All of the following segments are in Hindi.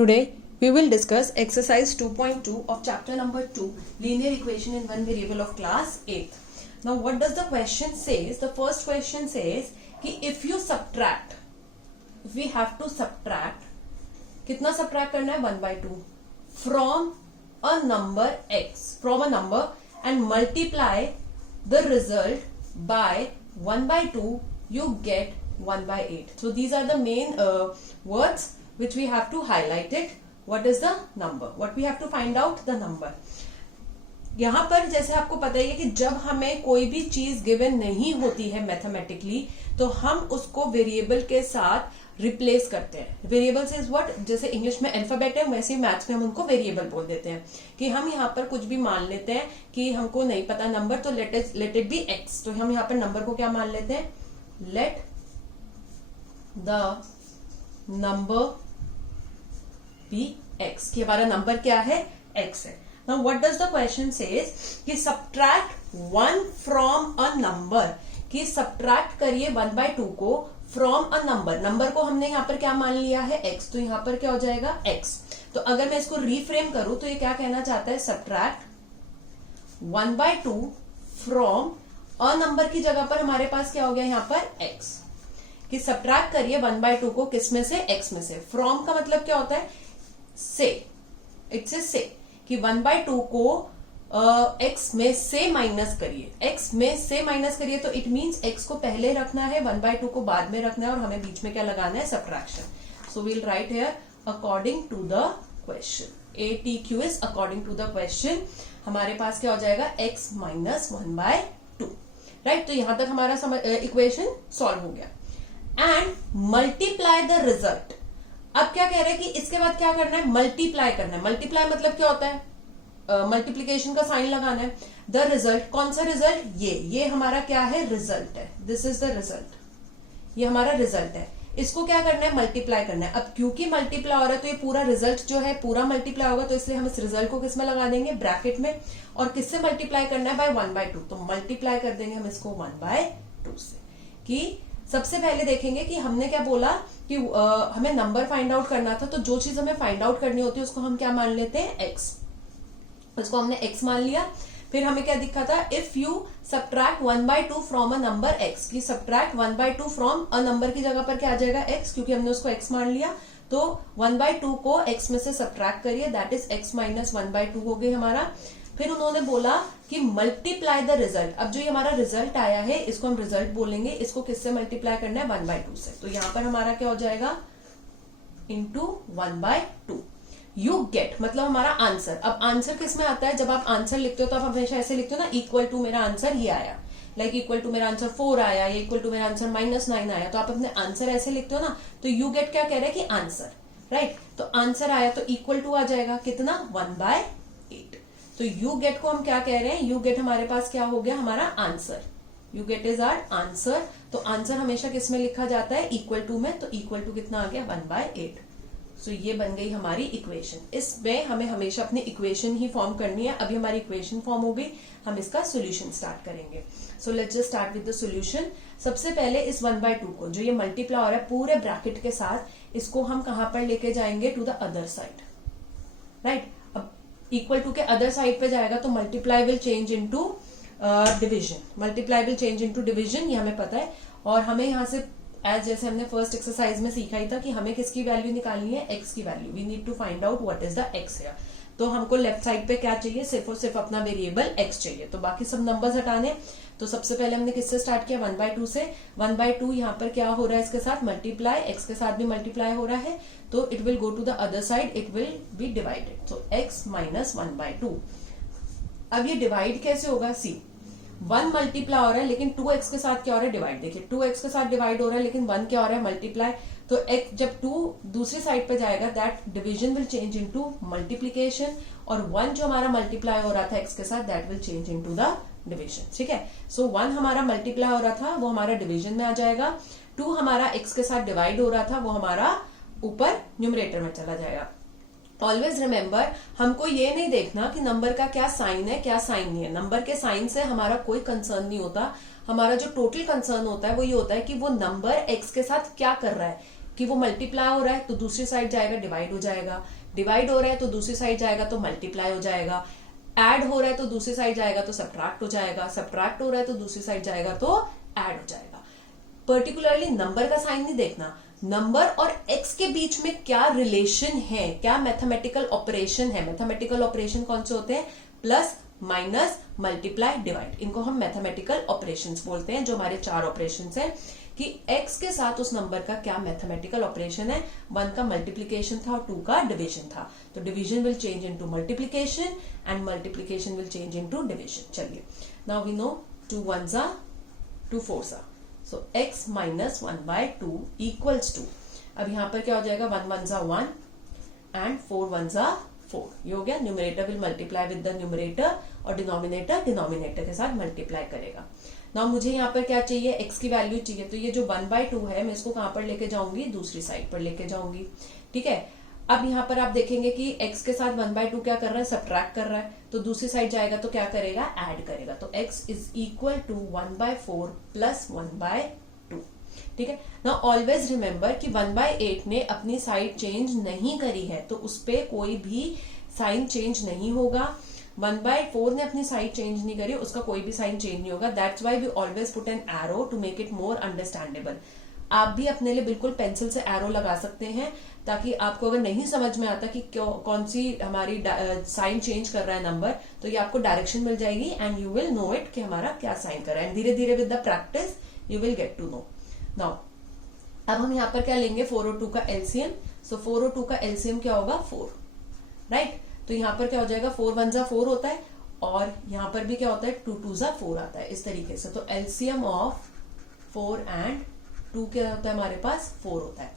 Today we will discuss exercise 2.2 of chapter number 2, linear equation in one variable of class 8th. Now what does the question says? The first question says कि if you subtract, if we have to subtract, कितना subtract करना है 1/2 from a number x, from a number and multiply the result by 1/2, you get 1/8. So these are the main words which we have to highlight it. What is the number? What we have to find out the number. यहाँ पर जैसे आपको पता ही है कि जब हमें कोई भी चीज गिवन नहीं होती है मैथमेटिकली, तो हम उसको वेरिएबल के साथ रिप्लेस करते हैं. वेरिएबल इज व्हाट, जैसे इंग्लिश में अल्फाबेट है वैसे ही मैथ्स में हम उनको वेरिएबल बोल देते हैं. कि हम यहाँ पर कुछ भी मान लेते हैं कि हमको नहीं पता नंबर, तो लेट इट बी एक्स. तो हम यहाँ पर नंबर को क्या मान लेते हैं? Let the number be X. कि हमारा नंबर क्या है? एक्स है. Now what does the question says? कि subtract 1 from a number. कि subtract करिए 1/2 को from a number. नंबर को हमने यहाँ पर क्या मान लिया है? x. तो यहाँ पर क्या हो जाएगा? x. तो अगर मैं इसको रीफ्रेम करूं तो ये क्या कहना चाहता है? subtract 1/2 from a number की जगह पर हमारे पास क्या हो गया यहाँ पर? x. कि subtract करिए 1/2 को किस में से? x में से. from का मतलब क्या होता है? से. x से कि 1/2 को x में से माइनस करिए. x में से माइनस करिए तो इट मींस x को पहले रखना है, 1/2 को बाद में रखना है, और हमें बीच में क्या लगाना है? Subtraction. So we'll write here according to the question. ATQ is according to the question. हमारे पास क्या हो जाएगा? x minus 1/2. राइट. तो यहां तक हमारा इक्वेशन सॉल्व हो गया. And multiply the result. अब क्या कह रहे हैं कि इसके बाद क्या करना है? मल्टीप्लाई करना है. मल्टीप्लाई मतलब क्या होता है? मल्टीप्लीकेशन का साइन लगाना है. The result. कौन सा रिजल्ट? ये हमारा क्या है? रिजल्ट है. This is the result. ये हमारा रिजल्ट है. इसको क्या करना है? मल्टीप्लाई करना है. अब क्योंकि मल्टीप्लाई हो रहा है तो ये पूरा रिजल्ट जो है पूरा मल्टीप्लाई होगा, तो इसलिए हम इस रिजल्ट को किसमें लगा देंगे? ब्रैकेट में. और किससे मल्टीप्लाई करना है? बाय 1/2. तो मल्टीप्लाई कर देंगे हम इसको 1/2 से. कि सबसे पहले देखेंगे कि हमने क्या बोला कि हमें नंबर फाइंड आउट करना था, तो जो चीज हमें फाइंड आउट करनी होती है उसको हम क्या मान लेते हैं? x. उसको हमने x मान लिया. फिर हमें क्या दिखा था? If you subtract 1/2 from a number x. की सबट्रैक्ट 1/2 फ्रॉम अ नंबर की जगह पर क्या आ जाएगा? x, क्योंकि हमने उसको x मान लिया. तो 1/2 को x में से सबट्रैक्ट करिए, दैट इज x माइनस 1/2 हो गई हमारा. फिर उन्होंने बोला कि मल्टीप्लाई द रिजल्ट. अब जो ये हमारा रिजल्ट आया है इसको हम रिजल्ट बोलेंगे. इसको किससे मल्टीप्लाई करना है? 1/2 से. तो यहां पर हमारा क्या हो जाएगा? इंटू 1/2. यू गेट मतलब हमारा आंसर. अब आंसर किस में आता है? जब आप आंसर लिखते हो तो आप हमेशा ऐसे लिखते हो ना, इक्वल टू मेरा आंसर ये आया, लाइक इक्वल टू मेरा आंसर 4 आया, या इक्वल टू मेरा आंसर -9 आया. तो आप अपने आंसर ऐसे लिखते हो ना. तो यू गेट क्या कह रहे हैं? कि आंसर. राइट. तो आंसर आया तो इक्वल टू आ जाएगा कितना? 1/8. तो यू गेट को हम क्या कह रहे हैं? यू गेट हमारे पास क्या हो गया? हमारा answer. You get is our answer. तो आंसर हमेशा किस में लिखा जाता है? इक्वल टू में. तो इक्वल टू कितना आ गया? 1/8. सो ये बन गई हमारी इक्वेशन. इसमें हमें हमेशा अपनी इक्वेशन ही फॉर्म करनी है. अभी हमारी इक्वेशन फॉर्म हो गई, हम इसका सोल्यूशन स्टार्ट करेंगे. So let's just start with the solution. सबसे पहले इस 1/2 को, जो ये मल्टीप्लाई हो रहा है पूरे ब्रैकेट के साथ, इसको हम कहां पर लेके जाएंगे? To the other side. Right. Equal to के अदर साइड पे जाएगा तो multiply will change into division. Multiply will change into division, ये हमें पता है. और हमें यहाँ से एज जैसे हमने फर्स्ट एक्सरसाइज में सीखा ही था कि हमें किसकी वैल्यू निकालनी है? x की value. We need to find out what is the x here. तो हमको लेफ्ट साइड पे क्या चाहिए? सिर्फ और सिर्फ अपना वेरिएबल x चाहिए. तो बाकी सब नंबर्स हटाने. तो सबसे पहले हमने किससे स्टार्ट किया? 1/2 से. 1/2 यहाँ पर क्या हो रहा है? इसके साथ मल्टीप्लाई, x के साथ भी मल्टीप्लाई हो रहा है, तो it will go to the other side, it will be divided. तो x माइनस 1/2. अब ये डिवाइड कैसे होगा? सी 1 मल्टीप्लाई हो रहा है लेकिन 2x के साथ क्या हो रहा है? डिवाइड. देखिए 2x के साथ डिवाइड हो रहा है लेकिन 1 क्या हो रहा है? मल्टीप्लाई. तो x जब 2 दूसरी साइड पे जाएगा, that division will change into multiplication. और 1 जो हमारा मल्टीप्लाई हो रहा था x के साथ, that will change into the division. ठीक है. सो 1 हमारा मल्टीप्लाई हो रहा था, वो हमारा डिवीजन में आ जाएगा. 2 हमारा x के साथ डिवाइड हो रहा था, वो हमारा ऊपर न्यूमरेटर में चला जाएगा. ऑलवेज रिमेम्बर, हमको ये नहीं देखना कि नंबर का क्या साइन है क्या साइन नहीं है. नंबर के साइन से हमारा कोई कंसर्न नहीं होता. हमारा जो टोटल कंसर्न होता है वो ये होता है कि वो नंबर x के साथ क्या कर रहा है. कि वो मल्टीप्लाई हो रहा है तो दूसरी साइड जाएगा डिवाइड हो जाएगा, डिवाइड हो रहा है तो दूसरी साइड जाएगा तो मल्टीप्लाई हो जाएगा, ऐड हो रहा है तो दूसरी साइड जाएगा तो सब्ट्रैक्ट हो जाएगा, सब्ट्रैक्ट हो रहा है तो दूसरी साइड जाएगा तो ऐड हो जाएगा। पर्टिकुलरली नंबर का साइन नहीं देखना, नंबर और एक्स के बीच में क्या रिलेशन है, क्या मैथमेटिकल ऑपरेशन है। मैथमेटिकल ऑपरेशन कौन से होते हैं? प्लस, माइनस, मल्टीप्लाई, डिवाइड, इनको हम मैथमेटिकल ऑपरेशंस बोलते हैं। जो हमारे 4 ऑपरेशंस हैं कि x के साथ उस नंबर का क्या मैथमेटिकल ऑपरेशन है। 1 का मल्टीप्लीकेशन था और 2 का डिवीजन था, तो division will change into multiplication and multiplication will change into division. चलिए, now we know 2 1s are 2 4s are, so x minus 1/2 equals to, अब यहां पर क्या हो जाएगा, 1 1s are 1 and 4 1s are 4, ये हो गया। Numerator will multiply with the numerator और डिनोमिनेटर डिनोमिनेटर के साथ मल्टीप्लाई करेगा। नाउ मुझे यहाँ पर क्या चाहिए, x की वैल्यू चाहिए, तो ये जो 1/2 है मैं इसको कहां पर लेके जाऊंगी, दूसरी साइड पर लेके जाऊंगी। ठीक है, अब यहाँ पर आप देखेंगे कि x के साथ 1/2 क्या कर रहा है, सब्ट्रैक्ट कर रहा है, तो दूसरी साइड जाएगा तो क्या करेगा, ऐड करेगा, तो x is equal to 1/4 plus 1/2। ठीक है ना, ऑलवेज रिमेंबर कि 1/8 ने अपनी साइड चेंज नहीं करी है, तो उस पर कोई भी साइन चेंज नहीं होगा। 1/4 ने अपनी साइड चेंज नहीं करी, उसका कोई भी साइन चेंज नहीं होगा। That's why we always put an arrow to make it more understandable. आप भी अपने लिए बिल्कुल पेंसिल से एरो लगा सकते हैं, ताकि आपको अगर नहीं समझ में आता कि कौन सी हमारी साइन चेंज कर रहा है नंबर, तो ये आपको डायरेक्शन मिल जाएगी and you will know it कि हमारा क्या साइन कर रहा है। एंड धीरे धीरे with the practice you will get to know. Now अब हम यहाँ पर क्या लेंगे, 4 और 2 का एलसीएम। सो 4 और 2 का एलसीएम क्या होगा, 4, राइट। तो यहाँ पर क्या हो जाएगा, 4 1s are 4 होता है, और यहाँ पर भी क्या होता है, 2 2s are 4 आता है, इस तरीके से। तो एलसीएम ऑफ 4 एंड 2 क्या होता है, हमारे पास 4 होता है।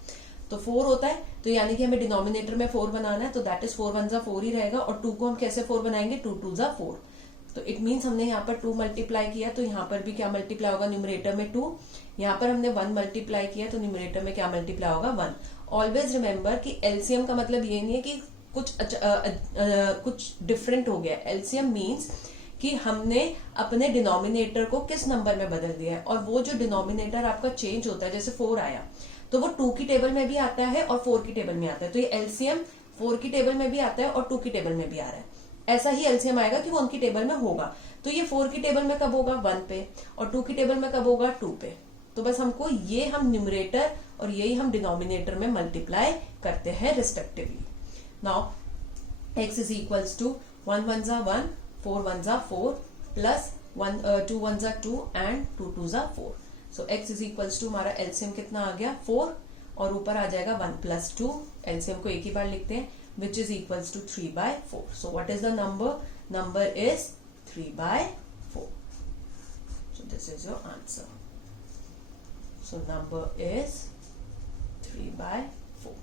तो 4 होता है, तो यानी कि हमें डिनोमिनेटर में 4 बनाना है, तो दैट इज 4 1s are 4 ही रहेगा। और 2 को हम कैसे 4 बनाएंगे, 2 2s are 4। तो इट मीन्स हमने यहाँ पर 2 मल्टीप्लाई किया, तो यहाँ पर भी क्या मल्टीप्लाई होगा, न्यूमरेटर में 2। यहाँ पर हमने 1 मल्टीप्लाई किया, तो न्यूमरेटर में क्या मल्टीप्लाई होगा, 1। ऑलवेज रिमेंबर कि एलसीएम का मतलब ये नहीं है कि कुछ डिफरेंट हो गया। एलसीएम मीन्स कि हमने अपने डिनोमिनेटर को किस नंबर में बदल दिया है, और वो जो डिनोमिनेटर आपका चेंज होता है, जैसे 4 आया तो वो 2 की टेबल में भी आता है और 4 की टेबल में आता है। तो ये एलसीएम 4 की टेबल में भी आता है और 2 की टेबल में भी आ रहा है। ऐसा ही एलसीएम आएगा कि वो उनकी टेबल में होगा। तो ये 4 की टेबल में कब होगा, 1 पे, और 2 की टेबल में कब होगा, 2 पे। तो बस हमको ये हम न्यूमरेटर और यही हम डिनोमिनेटर में मल्टीप्लाई करते हैं respectively. Now x is equals to 1 1s are 1, 4 1s are 4, plus 2 1s are 2 and 2 2s are 4. So x is equals to हमारा एलसीएम कितना आ गया, 4, और ऊपर आ जाएगा 1 plus 2, एलसीएम को एक ही बार लिखते हैं, which is equals to 3/4. So what is the number? Number is 3/4. So this is your answer. So number is 3/4.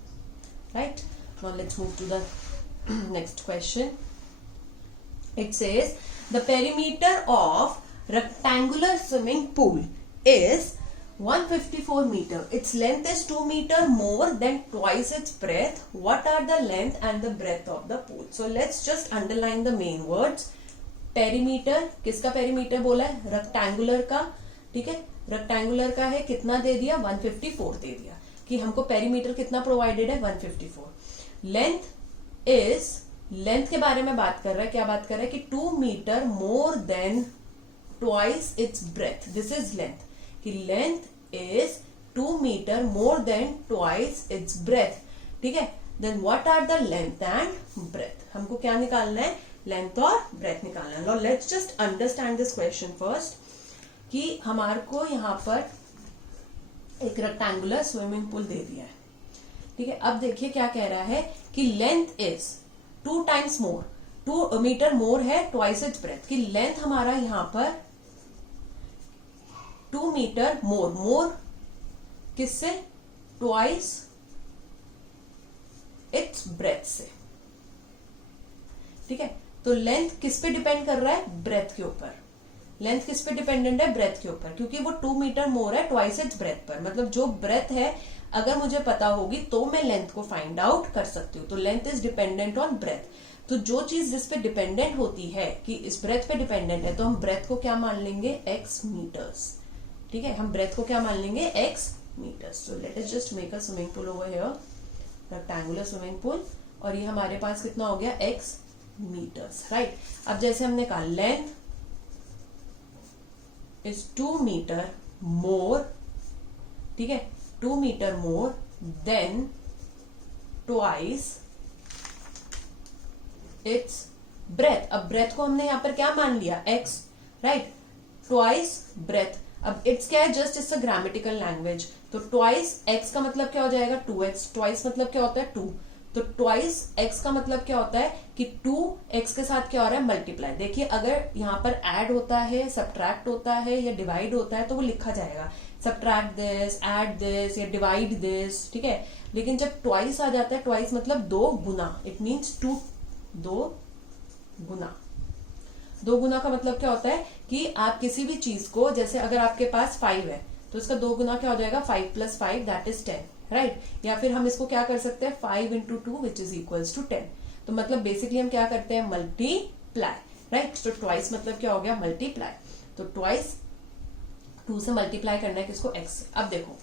Right? Now let's move to the next question. It says the perimeter of rectangular swimming pool is 154 meter. Its length is 2 meter more than twice its breadth. What are the length and the breadth of the pool? So let's just underline the main words. Perimeter, किसका perimeter बोला है, rectangular का। ठीक है, rectangular का है, कितना दे दिया, 154 दे दिया, कि हमको perimeter कितना provided है, 154। Length is, लेंथ के बारे में बात कर रहा है, क्या बात कर रहा है कि 2 metre more than twice its breadth. This is length, कि length is 2 metre more than twice its breadth. ठीक है, then what are the length and breadth, हमको क्या निकालना है, लेंथ और ब्रेथ निकालना है। Now let's just understand this question first, कि हमारे को यहाँ पर एक रेक्टेंगुलर स्विमिंग पूल दे दिया है। ठीक है, अब देखिए क्या कह रहा है कि length is 2 times more, 2 metre more है, ट्वाइस इट्स ब्रेथ, कि लेंथ हमारा यहां पर 2 मीटर मोर, मोर किससे, ट्वाइस इट्स ब्रेथ से। ठीक है, तो लेंथ किस पे डिपेंड कर रहा है, ब्रेथ के ऊपर। लेंथ किस पे डिपेंडेंट है, ब्रेथ के ऊपर, क्योंकि वो 2 मीटर मोर है ट्वाइस इट्स ब्रेथ पर। मतलब जो ब्रेथ है अगर मुझे पता होगी तो मैं लेंथ को फाइंड आउट कर सकती हूँ। तो length is dependent on breadth. तो जो चीज जिस पे डिपेंडेंट होती है, कि इस ब्रेथ पे डिपेंडेंट है, तो हम ब्रेथ को क्या मान लेंगे, x मीटर्स। ठीक है, हम ब्रेथ को क्या मान लेंगे, x meters. So let us just make a swimming pool over here, rectangular swimming pool, और ये हमारे पास कितना हो गया x meters, right? अब जैसे हमने कहा length is 2 meter more, ठीक है, 2 meter more than twice its breadth. अब breadth को हमने यहाँ पर क्या मान लिया x, right? Twice breadth. अब इट्स क्या है, just it's a grammatical language. तो ट्वाइस एक्स का मतलब क्या हो जाएगा 2x. ट्वाइस मतलब क्या होता है 2. तो ट्वाइस एक्स का मतलब क्या होता है कि 2x के साथ क्या हो रहा है मल्टीप्लाई. देखिए अगर यहाँ पर ऐड होता है, सब्ट्रैक्ट होता है या डिवाइड होता है तो वो लिखा जाएगा सब्ट्रैक्ट दिस, ऐड दिस या डिवाइड दिस, ठीक है. लेकिन जब ट्वाइस आ जाता है, ट्वाइस मतलब 2 गुना, इट मीन्स 2 गुना. 2 गुना का मतलब क्या होता है कि आप किसी भी चीज को, जैसे अगर आपके पास 5 है तो इसका 2 गुना क्या हो जाएगा 5 + 5 दैट इज 10, राइट. या फिर हम इसको क्या कर सकते हैं 5 × 2 विच इज इक्वल्स टू 10. तो मतलब बेसिकली हम क्या करते हैं मल्टीप्लाई, राइट. तो ट्वाइस मतलब क्या हो गया मल्टीप्लाई. तो ट्वाइस 2 से मल्टीप्लाई करना है किसको x. अब देखो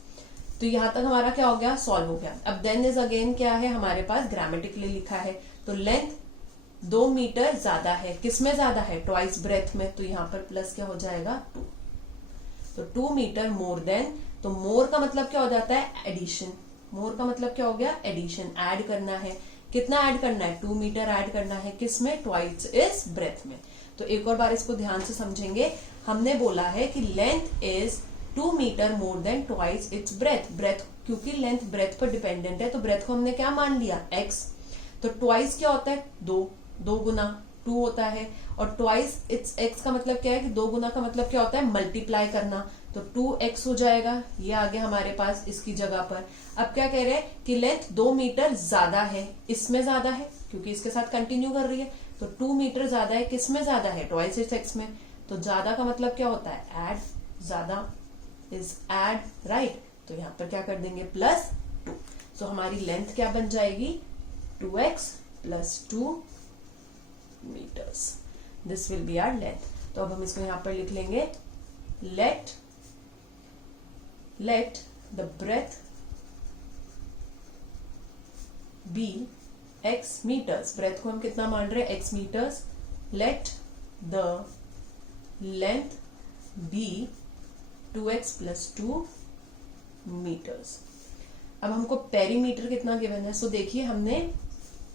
तो यहां तक हमारा क्या हो गया सॉल्व हो गया. अब देन इज अगेन क्या है हमारे पास ग्रामेटिकली लिखा है. तो लेंथ 2 मीटर ज्यादा है, किसमें ज्यादा है ट्वाइस ब्रेथ में. तो यहाँ पर प्लस क्या हो जाएगा 2. तो 2 मीटर मोर देन. तो मोर का मतलब क्या हो जाता है एडिशन. मोर का मतलब क्या हो गया एडिशन, ऐड करना है. कितना ऐड करना है 2 मीटर ऐड करना है किसमें ट्वाइस इस ब्रेथ में. तो एक और बार इसको ध्यान से समझेंगे. हमने बोला है कि length is 2 metre more than twice its breadth. Breadth क्योंकि लेंथ ब्रेथ पर डिपेंडेंट है तो ब्रेथ को हमने क्या मान लिया x. तो ट्वाइस क्या होता है 2 गुना 2 होता है. और ट्वाइस इट्स x का मतलब क्या है कि 2 गुना का मतलब क्या होता है मल्टीप्लाई करना. तो 2x हो जाएगा, ये आ गया हमारे पास इसकी जगह पर. अब क्या कह रहे हैं कि लेंथ 2 मीटर ज्यादा है, इसमें ज्यादा है क्योंकि इसके साथ कंटिन्यू कर रही है. तो 2 मीटर ज्यादा है, किसमें ज्यादा है ट्वाइस इट्स x में. तो ज्यादा का मतलब क्या होता है ऐड, ज्यादा इज ऐड, राइट. तो यहाँ पर क्या कर देंगे +2. सो हमारी लेंथ क्या बन जाएगी 2x + 2 meters. This will be our length. तो अब हम इसको यहां पर लिख लेंगे let the breadth be x meters. breadth को हम कितना मान रहे हैं x meters. let the length be 2x + 2 meters. अब हमको पेरीमीटर कितना गिवन है. सो देखिए हमने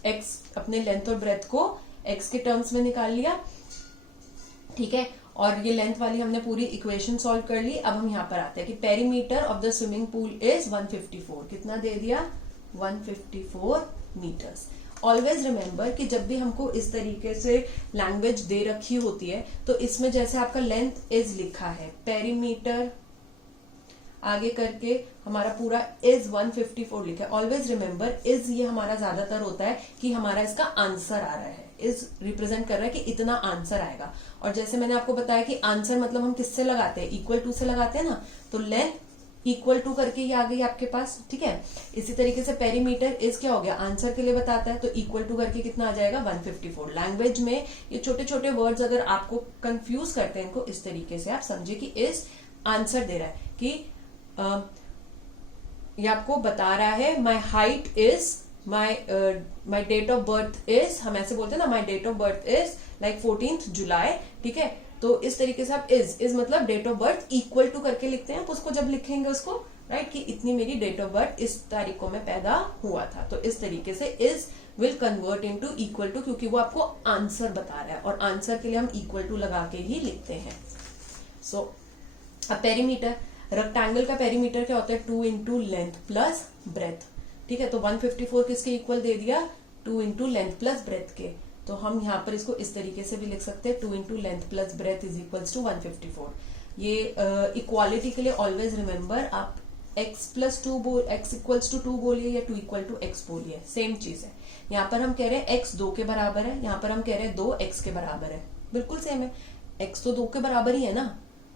x अपने लेंथ और ब्रेथ को x के टर्म्स में निकाल लिया, ठीक है. और ये लेंथ वाली हमने पूरी इक्वेशन सॉल्व कर ली. अब हम यहाँ पर आते हैं कि perimeter of the swimming pool is 154. कितना दे दिया 154 मीटर्स. ऑलवेज रिमेम्बर कि जब भी हमको इस तरीके से लैंग्वेज दे रखी होती है तो इसमें जैसे आपका लेंथ इज लिखा है, पेरीमीटर आगे करके हमारा पूरा इज 154 लिखा है. ऑलवेज रिमेम्बर इज ये हमारा ज्यादातर होता है कि हमारा इसका आंसर आ रहा है. इज रिप्रेजेंट कर रहा है कि इतना आंसर आएगा. और जैसे मैंने आपको बताया कि आंसर मतलब हम किससे लगाते हैं =2 से लगाते हैं ना. तो लेंथ =2 करके ये आ गई आपके पास, ठीक है. इसी तरीके से पेरीमीटर इज क्या हो गया आंसर के लिए बताता है. तो =2 करके कितना आ जाएगा 154. लैंग्वेज में ये छोटे छोटे वर्ड्स अगर आपको कंफ्यूज करते हैं इनको इस तरीके से आप समझे कि इज आंसर दे रहा है कि ये आपको बता रहा है my height is my date of birth is, हम ऐसे बोलते हैं ना my date of birth is like 14th July, ठीक है. तो इस तरीके से आप इज मतलब डेट ऑफ बर्थ =2 करके लिखते हैं. आप उसको जब लिखेंगे उसको राइट कि इतनी मेरी डेट ऑफ बर्थ इस तारीख को मैं पैदा हुआ था. तो इस तरीके से इज विल कन्वर्ट इनटू =2 क्योंकि वो आपको आंसर बता रहा है और आंसर के लिए हम =2 लगा के ही लिखते हैं. सो अब पेरीमीटर, रेक्टेंगल का पेरीमीटर क्या होता है 2 × लेंथ प्लस ब्रेथ, ठीक है. तो 154 किसके इक्वल दे दिया 2 × लेंथ प्लस ब्रेथ के. तो हम यहाँ पर इसको इस तरीके से भी लिख सकते हैं 2 × length plus breadth is equals to 154. ये इक्वालिटी के लिए ऑलवेज रिमेम्बर आप x + 2 x = 2 बोलिए या 2 = x बोलिए, सेम चीज है. यहाँ पर हम कह रहे हैं x 2 के बराबर है, यहाँ पर हम कह रहे हैं 2 x के बराबर है, बिल्कुल सेम है. x तो 2 के बराबर ही है ना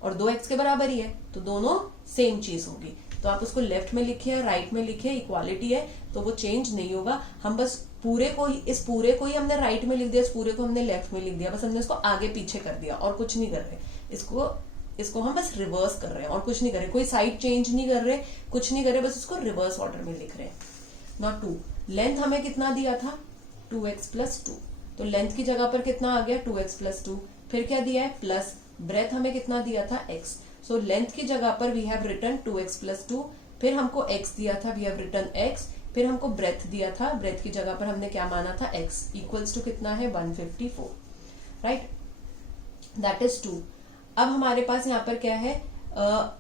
और 2 x के बराबर ही है, तो दोनों सेम चीज होगी. तो आप उसको लेफ्ट में लिखिए राइट में लिखिए, इक्वालिटी है तो वो चेंज नहीं होगा. हम बस इस पूरे को ही हमने राइट में लिख दिया, इस पूरे को हमने लेफ्ट में लिख दिया, बस हमने इसको आगे पीछे कर दिया और कुछ नहीं कर रहे. इसको इसको हम बस रिवर्स कर रहे हैं और कुछ नहीं कर रहे, कोई साइड चेंज नहीं कर रहे, कुछ नहीं कर रहे, बस इसको रिवर्स ऑर्डर में लिख रहे हैं। नॉट 2, लेंथ हमें कितना दिया था 2x प्लस 2, तो लेंथ की जगह पर कितना आ गया 2x प्लस 2, फिर क्या दिया है प्लस, ब्रेथ हमें कितना दिया था x, सो लेंथ की जगह पर we have written 2x plus 2, फिर हमको x दिया था वी हैव रिटन x, फिर हमको ब्रेथ दिया था, ब्रेथ की जगह पर हमने क्या माना था x, इक्वल्स टू कितना है 154, राइट, दैट इज 2। अब हमारे पास यहाँ पर क्या है, अब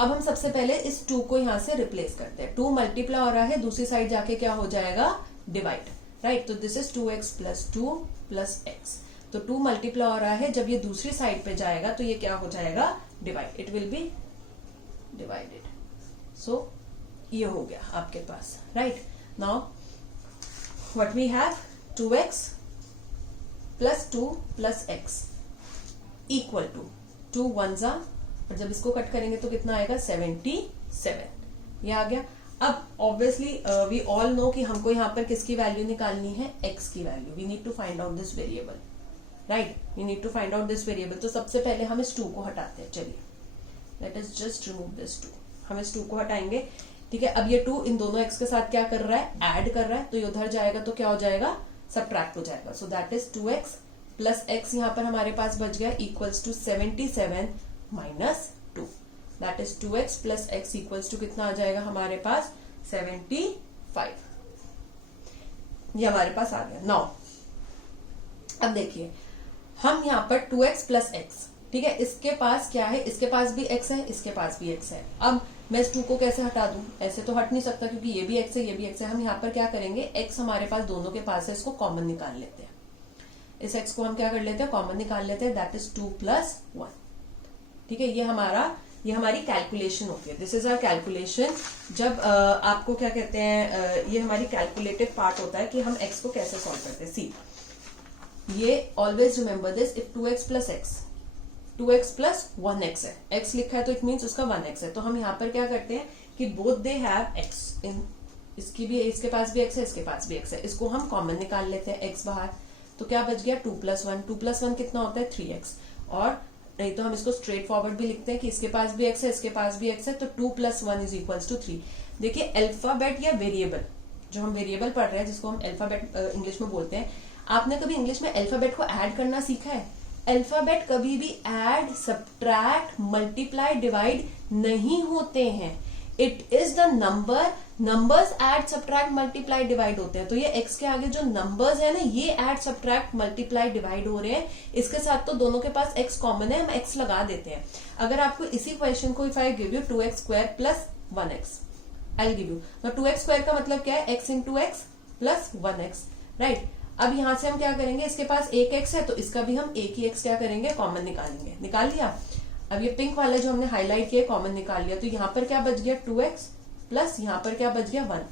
हम सबसे पहले इस 2 को यहां से रिप्लेस करते हैं, 2 मल्टीप्लाई हो रहा है, दूसरी साइड जाके क्या हो जाएगा डिवाइड, राइट, तो this is 2x plus 2 plus x, तो 2 मल्टीप्लाई हो रहा है, जब ये दूसरी साइड पे जाएगा तो ये क्या हो जाएगा divide, it will be divided, so ये हो गया आपके पास, right. Now what we have 2x plus 2 plus x equal to 2 1 जा, और जब इसको कट करेंगे तो कितना आएगा 77, ये आ गया। अब ऑब्वियसली वी ऑल नो कि हमको यहाँ पर किसकी वैल्यू निकालनी है, x की value, we need to find out this variable, right, we need to find out this variable. तो सबसे पहले हम इस 2 को हटाते हैं, चलिए let us just remove this 2, हम इस 2 को हटाएंगे, ठीक है। अब ये 2 इन दोनों x के साथ क्या कर रहा है, ऐड कर रहा है, तो ये उधर जाएगा तो क्या हो जाएगा सबट्रैक्ट हो जाएगा, so that is 2x plus x यहाँ पर हमारे पास बच गया equals to 77 minus 2, that is 2x plus x equals to कितना आ जाएगा हमारे पास 75, ये हमारे पास आ गया। नाउ अब देखिए हम यहाँ पर 2x प्लस x, ठीक है, इसके पास क्या है, इसके पास भी x है, इसके पास भी x है। अब मैं इस 2 को कैसे हटा दूं, ऐसे तो हट नहीं सकता क्योंकि ये भी x है, ये भी x है। हम यहाँ पर क्या करेंगे, x हमारे पास दोनों के पास है, इसको कॉमन निकाल लेते हैं, इस x को हम क्या कर लेते हैं कॉमन निकाल लेते हैं, दैट इज 2 प्लस 1, ठीक है। ये हमारी कैलकुलेशन होती है, दिस इज आवर कैलकुलेशन। जब आपको क्या कहते हैं, ये हमारी कैलकुलेटेड पार्ट होता है कि हम x को कैसे सॉल्व करते हैं। सी, ये always remember this, if 2x plus x, 2x plus 1x है, x लिखा है तो इट मीन्स उसका 1x है, तो हम यहाँ पर क्या करते हैं कि बोथ दे हैव x, इसकी भी, इसके पास भी x है, इसके पास भी x है, इसको हम कॉमन निकाल लेते हैं x बाहर, तो क्या बच गया 2 प्लस 1, 2 प्लस 1 कितना होता है 3x, और नहीं तो हम इसको स्ट्रेट फॉरवर्ड भी लिखते हैं कि इसके पास भी x है, इसके पास भी x है, तो 2 प्लस 1 इज इक्वल्स टू 3। देखिए अल्फाबेट या वेरिएबल, जो हम वेरिएबल पढ़ रहे हैं जिसको हम अल्फाबेट इंग्लिश में बोलते हैं, आपने कभी इंग्लिश में अल्फाबेट को ऐड करना सीखा है? अल्फाबेट कभी भी ऐड, सब्ट्रैक्ट, मल्टीप्लाई, डिवाइड नहीं होते हैं, it is the number, numbers add, subtract, multiply, divide होते हैं। तो ये x के आगे जो नंबर्स है ना, ये ऐड, सब्ट्रैक्ट, मल्टीप्लाई, डिवाइड हो रहे हैं, इसके साथ तो दोनों के पास x कॉमन है, हम x लगा देते हैं। अगर आपको इसी क्वेश्चन को if I give you 2x square plus 1x, I give you, तो 2x स्क्वायर का मतलब क्या है, x into x plus 1x, right. अब यहां से हम क्या करेंगे, इसके पास एक x है तो इसका भी हम एक ही x क्या करेंगे, कॉमन निकालेंगे, निकाल लिया। अब ये पिंक वाले जो हमने हाईलाइट किए कॉमन निकाल लिया, तो यहाँ पर क्या बच गया 2x प्लस यहाँ पर क्या बच गया 1।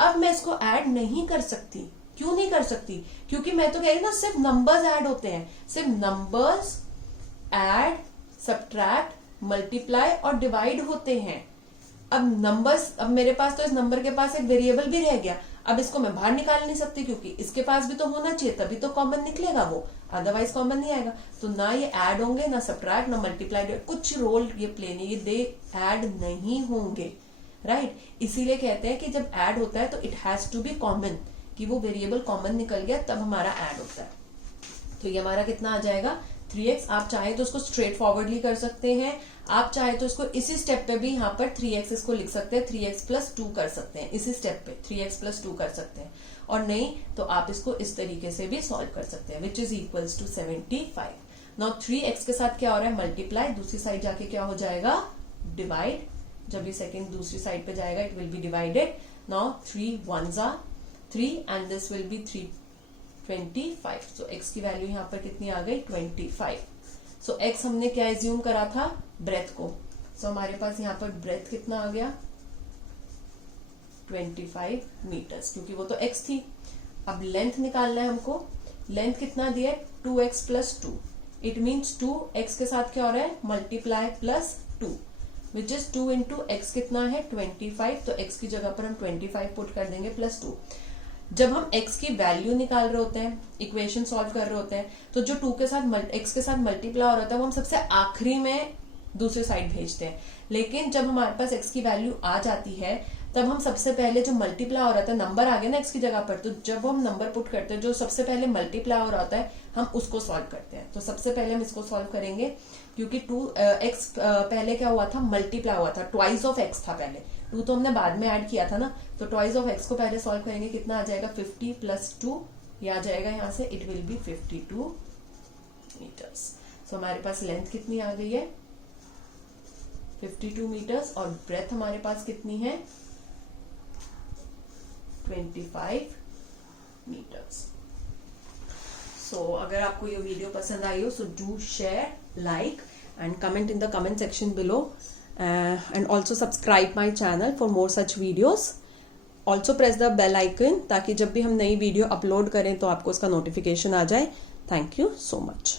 अब मैं इसको ऐड नहीं कर सकती, क्यों नहीं कर सकती, क्योंकि मैं तो कह रही ना सिर्फ नंबर्स ऐड होते हैं, सिर्फ नंबर्स ऐड, सब्ट्रैक्ट, मल्टीप्लाई और डिवाइड होते हैं। अब नंबर्स, अब मेरे पास तो इस नंबर के पास एक वेरिएबल भी रह गया, अब इसको मैं बाहर निकाल नहीं सकती क्योंकि इसके पास भी तो होना चाहिए, तभी तो कॉमन निकलेगा वो, अदरवाइज कॉमन नहीं आएगा। तो ना ये ऐड होंगे, ना सब्ट्रैक्ट, ना मल्टीप्लाई, कुछ रोल ये प्ले नहीं, दे ऐड नहीं होंगे, राइट। इसीलिए कहते हैं कि जब ऐड होता है तो it has to be common, कि वो वेरिएबल कॉमन निकल गया तब हमारा ऐड होता है। तो ये हमारा कितना आ जाएगा 3x। आप चाहे तो उसको स्ट्रेट फॉरवर्डली कर सकते हैं, आप चाहे तो इसको इसी स्टेप पे भी यहाँ पर 3x इसको लिख सकते हैं, 3x प्लस 2 कर सकते हैं, इसी स्टेप पे 3x प्लस 2 कर सकते हैं, और नहीं तो आप इसको इस तरीके से भी सॉल्व कर सकते हैं, which is equals to 75। Now 3x के साथ क्या हो रहा है, मल्टीप्लाई, दूसरी साइड जाके क्या हो जाएगा डिवाइड, जब ये सेकेंड दूसरी साइड पे जाएगा it will be divided. Now 3 1s are 3 and this will be 325, so x की वैल्यू यहाँ पर कितनी आ गई 25। सो x हमने क्या एज्यूम करा था, ब्रेथ को, सो हमारे पास यहाँ पर ब्रेथ कितना आ गया 25 मीटर्स, क्योंकि वो तो x थी। अब लेंथ निकालना है हमको, लेंथ कितना दिया 2x plus 2, it means 2x के साथ क्या हो रहा है multiply plus 2, which is 2 into x कितना है 25, तो x की जगह पर हम 25 पुट कर देंगे प्लस 2। जब हम x की वैल्यू निकाल रहे होते हैं, इक्वेशन सॉल्व कर रहे होते हैं, तो जो 2 के साथ x के साथ मल्टीप्लाई हो रहा होता है वो हम सबसे आखिरी में दूसरे साइड भेजते हैं। लेकिन जब हमारे पास x की वैल्यू आ जाती है तब हम सबसे पहले जो मल्टीप्लाई हो रहा था, नंबर आ गया ना x की जगह पर, तो जब हम नंबर पुट करते हैं जो सबसे पहले मल्टीप्लाई हो रहा होता है हम उसको सॉल्व करते हैं। तो सबसे पहले हम इसको सॉल्व करेंगे क्योंकि 2x पहले क्या हुआ था, मल्टीप्लाई हुआ था, ट्वाइस ऑफ x था पहले, 2 तो हमने बाद में ऐड किया था ना, तो ट्वाइस ऑफ x को पहले सॉल्व करेंगे। कितना आ जाएगा, 50 + 2, ये आ जाएगा यहाँ से, इट विल बी 52 मीटर्स। सो हमारे पास लेंथ कितनी आ गई है, 52 मीटर्स, और ब्रेथ हमारे पास कितनी है, 25 मीटर्स। सो अगर आपको ये वीडियो पसंद आई हो, so do share, like and comment in the comment section below, and also subscribe my channel for more such videos. Also press the bell icon ताकि जब भी हम नई वीडियो अपलोड करें तो आपको उसका नोटिफिकेशन आ जाए। Thank you so much.